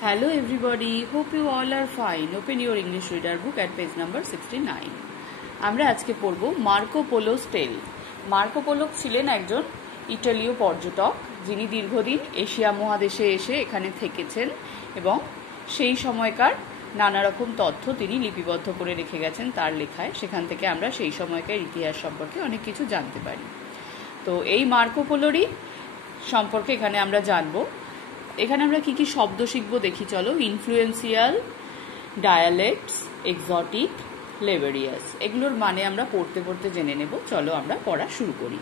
Hello everybody, hope you all are fine. Open your English reader book at page number 69. আমরা আজকে পড়ব Marco পোলো's টেল। Marco polo ছিলেন একজন ইতালীয় পর্যটক যিনি দীর্ঘদিন এশিয়া মহাদেশে এসে এখানে থেকেছেন এবং সেই সময়কার নানা রকম তথ্য তিনি লিপিবদ্ধ করে রেখে গেছেন তার লেখায়। সেখান থেকে আমরা সেই সময়কার ইতিহাস সম্পর্কে অনেক কিছু জানতে পারি। তো এই মার্কো পোলোরই সম্পর্কে এখানে আমরা জানবো। এখানে আমরা কি কি শব্দ শিখবো দেখি চলো। ইনফ্লুয়েন্সিয়াল, ডায়ালেক্টস, এক্সোটিক, লেভেরিয়াস, এগুলোর মানে আমরা পড়তে পড়তে জেনে নেব। চলো আমরা পড়া শুরু করি।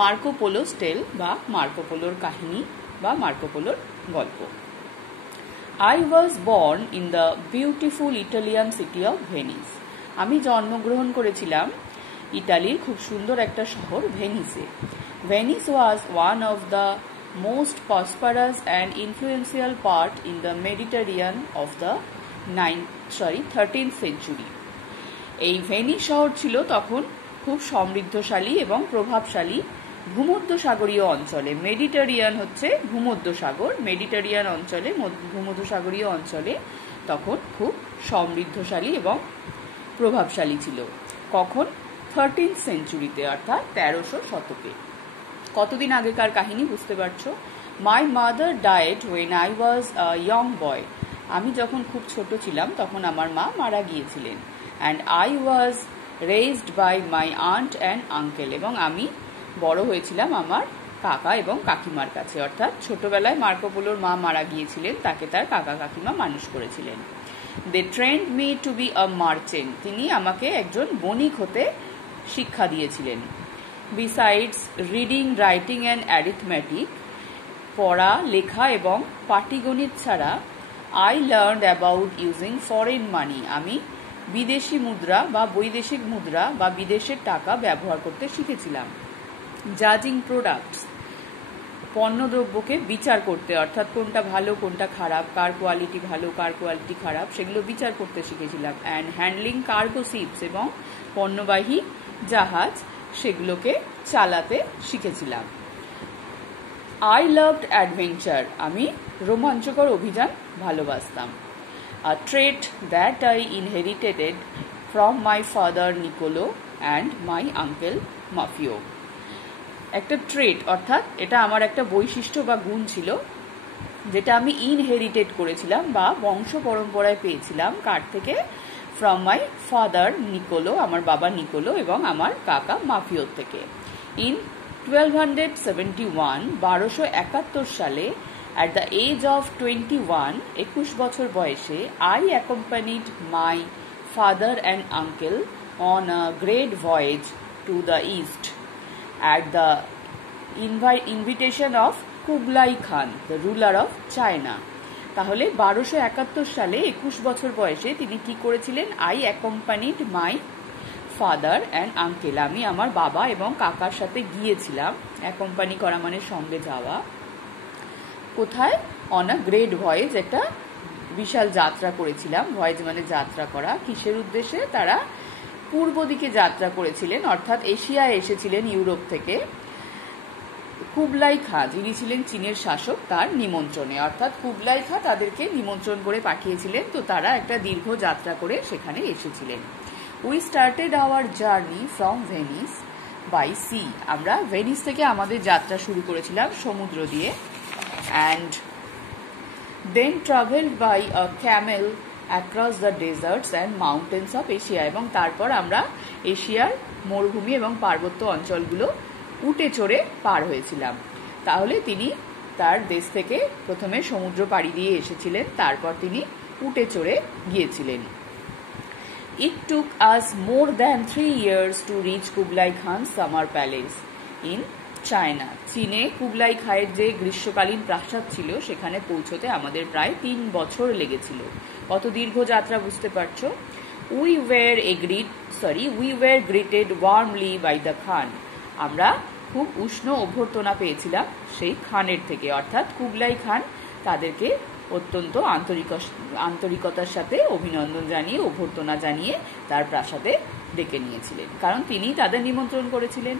মার্কো পোলো's টেল বা মার্কো পোলোর কাহিনী বা মার্কো পোলোর গল্প। I was born in the beautiful Italian city of Venice. আমি জন্মগ্রহণ করেছিলাম ইতালির খুব সুন্দর একটা শহর ভেনিসে। Venice was one of the most prosperous and influential part in the Mediterranean of the 13th century. এই ভেনিস শহর ছিল তখন খুব সমৃদ্ধশালী এবং প্রভাবশালী ভূমধ্যসাগরীয় অঞ্চলে। মেডিটেরিয়ান হচ্ছে ভূমধ্যসাগর, মেডিটেরিয়ান অঞ্চলে ভূমধ্যসাগরীয় অঞ্চলে তখন খুব সমৃদ্ধশালী এবং প্রভাবশালী ছিল। কখন? 13th সেঞ্চুরিতে, অর্থাৎ 1300 শতকে। কতদিন আগেকার কাহিনী বুঝতে পারছো। My mother died when I was a young boy. আমি যখন খুব ছোট ছিলাম তখন আমার মা মারা গিয়েছিলেন। And I was raised by my aunt and uncle, এবং আমি বড় হয়েছিলাম আমার কাকা এবং কাকিমার কাছে। অর্থাৎ ছোটবেলায় মার্কো পোলোর মা মারা গিয়েছিলেন, তাকে তার কাকা কাকিমা মানুষ করেছিলেন। They trained me to be a merchant, তিনি আমাকে একজন বণিক হতে শিক্ষা দিয়েছিলেন। Besides reading, writing and arithmetic, পড়া, লেখা এবং পাটিগণিত ছাড়া, I learned about using foreign money, আমি বিদেশি মুদ্রা বা বৈদেশিক মুদ্রা বা বিদেশের টাকা ব্যবহার করতে শিখেছিলাম। জাজিং প্রোডাক্টস, পণ্যদ্রব্যকে বিচার করতে, অর্থাৎ কোনটা ভালো কোনটা খারাপ, কার কোয়ালিটি ভালো কার কোয়ালিটি খারাপ, সেগুলো বিচার করতে শিখেছিলাম। অ্যান্ড হ্যান্ডলিং কার্গো শিপস, এবং পণ্যবাহী জাহাজ সেগুলোকে চালাতে শিখেছিলাম। আই লাভড অ্যাডভেঞ্চার, আমি রোমাঞ্চকর অভিযান ভালোবাসতাম। A trait that I inherited from my father Niccolo and my uncle Maffeo. একটা ট্রেট অর্থাৎ এটা আমার একটা বৈশিষ্ট্য বা গুণ ছিল যেটা আমি ইনহেরিটেড করেছিলাম বা বংশ পরম্পরায় পেয়েছিলাম। কার থেকে? ফ্রম মাই ফাদার নিকোলো, আমার বাবা নিকোলো, এবং আমার কাকা মাফিওর থেকে। ইন 1271, 1271 সালে, অ্যাট দ্য এজ অফ 21, 21 বছর বয়সে, I accompanied my father and uncle on a great voice to the east at the invitation of কুবলাই Khan, the ruler of China. তাহলে 1271 সালে 21 বছর বয়সে তিনি কি করেছিলেন? I accompanied my father and uncle, আমি আমার বাবা এবং কাকার সাথে গিয়েছিলাম। অ্যাকম্পানি করা মানে সঙ্গে যাওয়া। কোথায়? অন আ গ্রেট ভয়েজ, একটা বিশাল যাত্রা করেছিলাম। ভয়েজ মানে যাত্রা করা। কিসের উদ্দেশ্যে? তারা পূর্ব দিকে যাত্রা করেছিলেন, অর্থাৎ এশিয়ায় এসেছিলেন ইউরোপ থেকে। কুবলাই খাঁ, যিনি ছিলেন চীনের শাসক, তার নিমন্ত্রণে, অর্থাৎ কুবলাই খাঁ তাদেরকে নিমন্ত্রণ করে পাঠিয়েছিলেন। তো তারা একটা দীর্ঘ যাত্রা করে সেখানে এসেছিলেন। We started our journey from Venice by sea, আমরা ভেনিস থেকে আমাদের যাত্রা শুরু করেছিলাম সমুদ্র দিয়ে। And then travelled by a camel across the deserts and mountains of Asia, এবং তারপর আমরা এশিয়ার মরুভূমি এবং পার্বত্য অঞ্চলগুলো উটে চড়ে পার হয়েছিলাম। তাহলে তিনি তার দেশ থেকে প্রথমে সমুদ্র পাড়ি দিয়ে এসেছিলেন, তারপর তিনি উটে চড়ে গিয়েছিলেন। It took us more than 3 years to reach Kublai Khan's summer palace in China. চীনে কুবলাই খাঁয়ের যে গ্রীষ্মকালীন প্রাসাদ ছিল সেখানে পৌঁছতে আমাদের প্রায় 3 বছর লেগেছিল। কত দীর্ঘ যাত্রা বুঝতে পারছো। We were greeted warmly by the Khan. আমরা খুব উষ্ণ অভ্যর্থনা পেয়েছিলাম সেই খানের থেকে, অর্থাৎ কুবলাই খান তাদেরকে অত্যন্ত আন্তরিকতার সাথে অভিনন্দন জানিয়ে অভ্যর্থনা জানিয়ে তার প্রাসাদে ডেকে নিয়েছিলেন, কারণ তিনি তাদের নিমন্ত্রণ করেছিলেন।